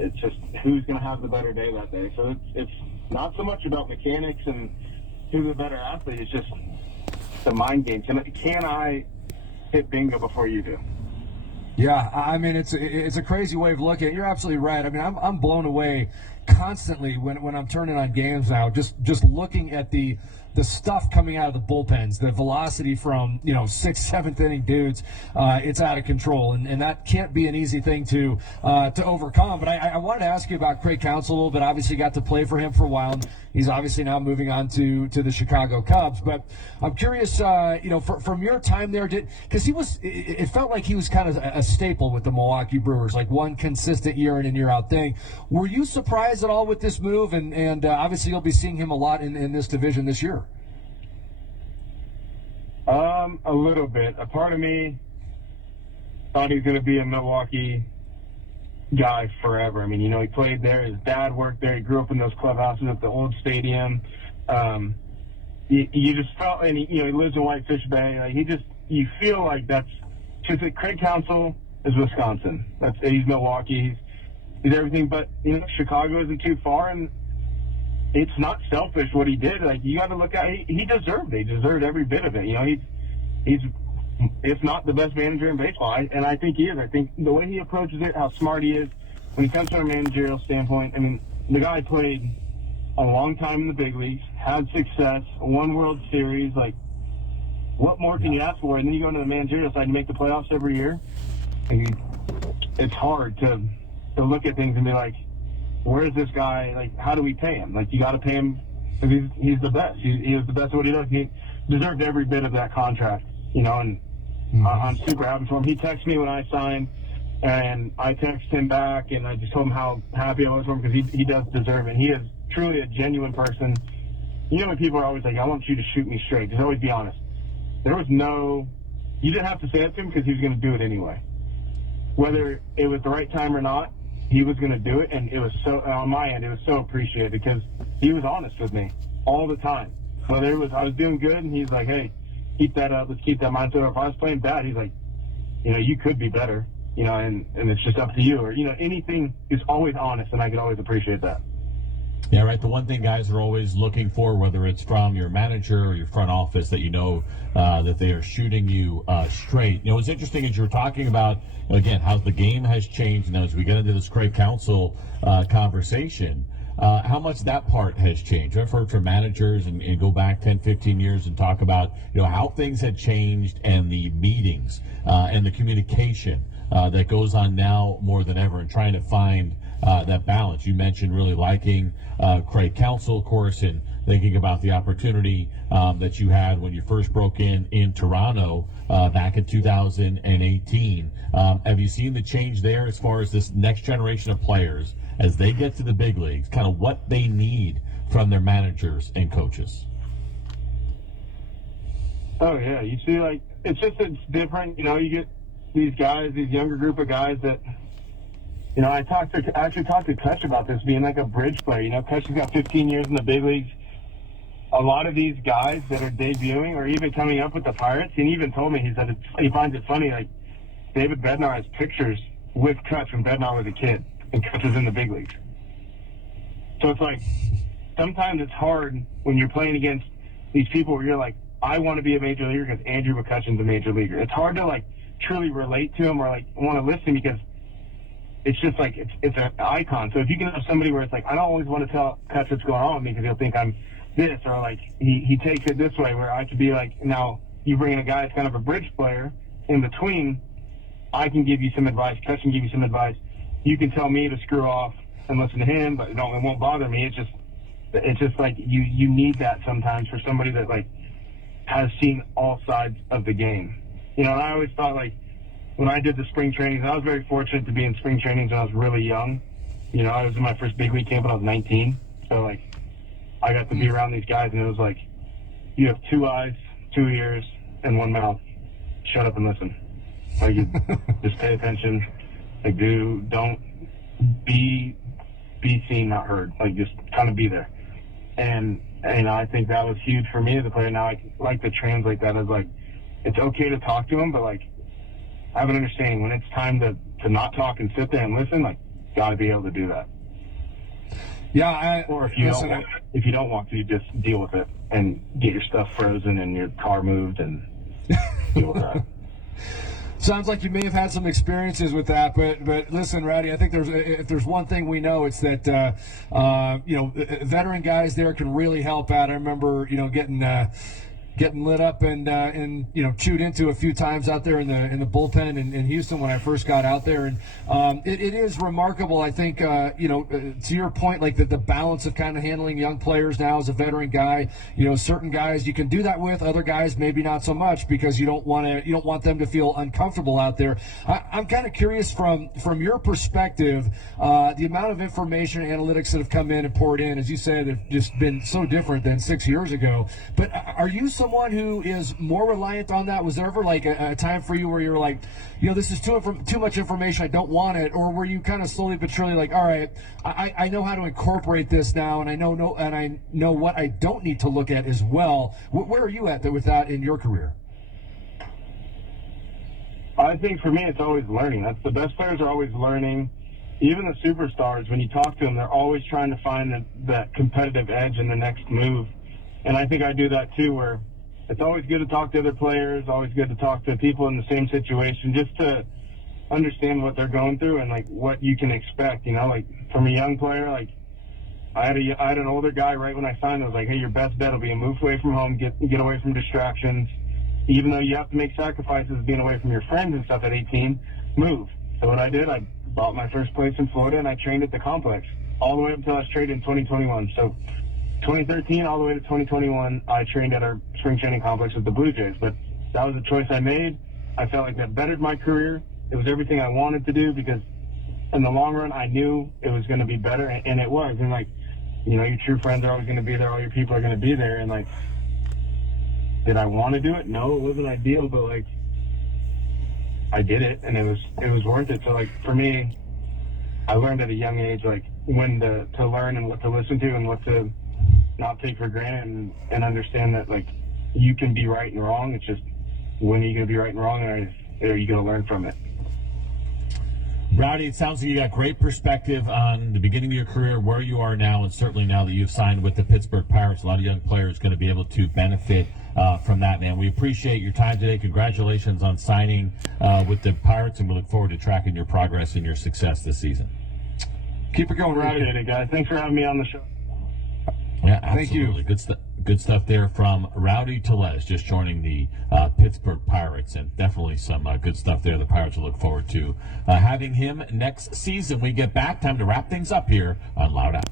It's just who's going to have the better day that day. So it's not so much about mechanics and who's a better athlete. It's just the mind game. Can I hit bingo before you do? Yeah, I mean it's a crazy way of looking at it. You're absolutely right. I mean I'm blown away constantly when I'm turning on games now. Just looking at the stuff coming out of the bullpens, the velocity from 6th, 7th inning dudes, it's out of control, and that can't be an easy thing to overcome. But I wanted to ask you about Craig Counsell a little bit. Obviously, got to play for him for a while. And he's obviously now moving on to the Chicago Cubs. But I'm curious, from your time there, because it felt like he was kind of a staple with the Milwaukee Brewers, like one consistent year in and year out thing. Were you surprised at all with this move? And obviously, you'll be seeing him a lot in this division this year. A little bit. A part of me thought he was going to be a Milwaukee guy forever. I mean, he played there. His dad worked there. He grew up in those clubhouses at the old stadium. You just felt, and he lives in Whitefish Bay. Like you feel like that's just that. Craig Counsell is Wisconsin. He's Milwaukee. He's everything. But Chicago isn't too far, and it's not selfish what he did. Like, you got to look at he deserved it. He deserved every bit of it. He's if not the best manager in baseball, and I think he is. I think the way he approaches it, how smart he is when he comes from a managerial standpoint. I mean, the guy played a long time in the big leagues, had success, won World Series. Like, what more can you ask for? And then you go into the managerial side and make the playoffs every year. It's hard to look at things and be like, where is this guy? Like, how do we pay him? Like, you got to pay him because he's the best. He is the best at what he does. He deserved every bit of that contract, and I'm super happy for him. He texted me when I signed, and I texted him back, and I just told him how happy I was for him because he does deserve it. He is truly a genuine person. When people are always like, I want you to shoot me straight, just always be honest. There was you didn't have to say it to him because he was going to do it anyway. Whether it was the right time or not, he was going to do it, and it was so, on my end, it was so appreciated because he was honest with me all the time. Whether I was doing good, and he's like, hey, keep that up, let's keep that mindset. Or if I was playing bad, he's like, you could be better, and it's just up to you. Or, anything is always honest, and I can always appreciate that. Yeah, right. The one thing guys are always looking for, whether it's from your manager or your front office, that that they are shooting you straight. It's interesting as you were talking about, again, how the game has changed. Now, as we get into this Craig Counsell conversation, how much that part has changed. I've heard from managers and go back 10, 15 years and talk about, how things had changed and the meetings and the communication that goes on now more than ever and trying to find that balance. You mentioned really liking Craig Counsell, of course, and thinking about the opportunity that you had when you first broke in Toronto back in 2018. Have you seen the change there as far as this next generation of players as they get to the big leagues, kind of what they need from their managers and coaches? Oh, yeah. You see, it's different. You get these guys, these younger group of guys that, I actually talked to Kutch about this being like a bridge player. Kutch has got 15 years in the big leagues. A lot of these guys that are debuting or even coming up with the Pirates, he even told me, he finds it funny, like David Bednar has pictures with Kutch when Bednar was a kid and Kutch was in the big leagues. So it's like, sometimes it's hard when you're playing against these people where you're like, I want to be a major leaguer because Andrew McCutchen's a major leaguer. It's hard to truly relate to him or want to listen because it's just like it's an icon. So if you can have somebody where it's like, I don't always want to tell Kutch what's going on with me because he'll think I'm this, or he takes it this way where I could be like, now you bring in a guy that's kind of a bridge player in between, I can give you some advice, Kutch can give you some advice. You can tell me to screw off and listen to him, but it won't bother me. It's just like you need that sometimes for somebody that has seen all sides of the game. And I always thought when I did the spring trainings, I was very fortunate to be in spring trainings when I was really young. I was in my first big league camp when I was 19. So I got to be around these guys, and it was like, you have 2 eyes, 2 ears, and 1 mouth. Shut up and listen. You just pay attention. Don't be seen, not heard. Just kind of be there. And I think that was huge for me as a player. Now I like to translate that as it's okay to talk to him, but have an understanding when it's time to not talk and sit there and listen. got to be able to do that. Yeah, Or if you don't want to, you just deal with it and get your stuff frozen and your car moved and deal with that. sounds like you may have had some experiences with that, but listen, Rowdy, I think if there's one thing we know, it's that veteran guys there can really help out. I remember getting lit up and chewed into a few times out there in the bullpen in Houston when I first got out there, and it is remarkable. I think to your point, like the balance of kind of handling young players now as a veteran guy. Certain guys you can do that with, other guys maybe not so much because you don't want them to feel uncomfortable out there. I'm kind of curious from your perspective, the amount of information analytics that have come in and poured in, as you said, have just been so different than 6 years ago. But are you someone who is more reliant on that? Was there ever like a time for you where you're like, this is too much information, I don't want it? Or were you kind of slowly but surely like, all right, I know how to incorporate this now, and I know what I don't need to look at as well? Where are you at with that in your career? I think for me, it's always learning. That's the best players are always learning. Even the superstars, when you talk to them, they're always trying to find that competitive edge in the next move. And I think I do that too, where it's always good to talk to other players, always good to talk to people in the same situation, just to understand what they're going through and like what you can expect. Like from a young player, like I had an older guy right when I signed. I was like, hey, your best bet will be a move away from home, get away from distractions. Even though you have to make sacrifices being away from your friends and stuff at 18, move. So what I did, I bought my first place in Florida and I trained at the complex all the way up until I was traded in 2021. So 2013 all the way to 2021, I trained at our spring training complex with the Blue Jays. But that was a choice I made. I felt like that bettered my career. It was everything I wanted to do because in the long run, I knew it was going to be better, and it was. And, your true friends are always going to be there. All your people are going to be there. And, did I want to do it? No, it wasn't ideal, but, I did it, and it was worth it. So, for me, I learned at a young age, when to learn and what to listen to and what to not take for granted, and understand that you can be right and wrong. It's just when are you going to be right and wrong, and are you going to learn from it? Rowdy, it sounds like you got great perspective on the beginning of your career, where you are now, and certainly now that you've signed with the Pittsburgh Pirates, a lot of young players going to be able to benefit from that, man. We appreciate your time today. Congratulations on signing with the Pirates, and we look forward to tracking your progress and your success this season. Keep it going, Rowdy. Appreciate it, guys. Thanks for having me on the show. Yeah, absolutely. Thank you. Good stuff there from Rowdy Tellez, just joining the Pittsburgh Pirates, and definitely some good stuff there. The Pirates will look forward to having him next season. We get back, time to wrap things up here on Loud Out.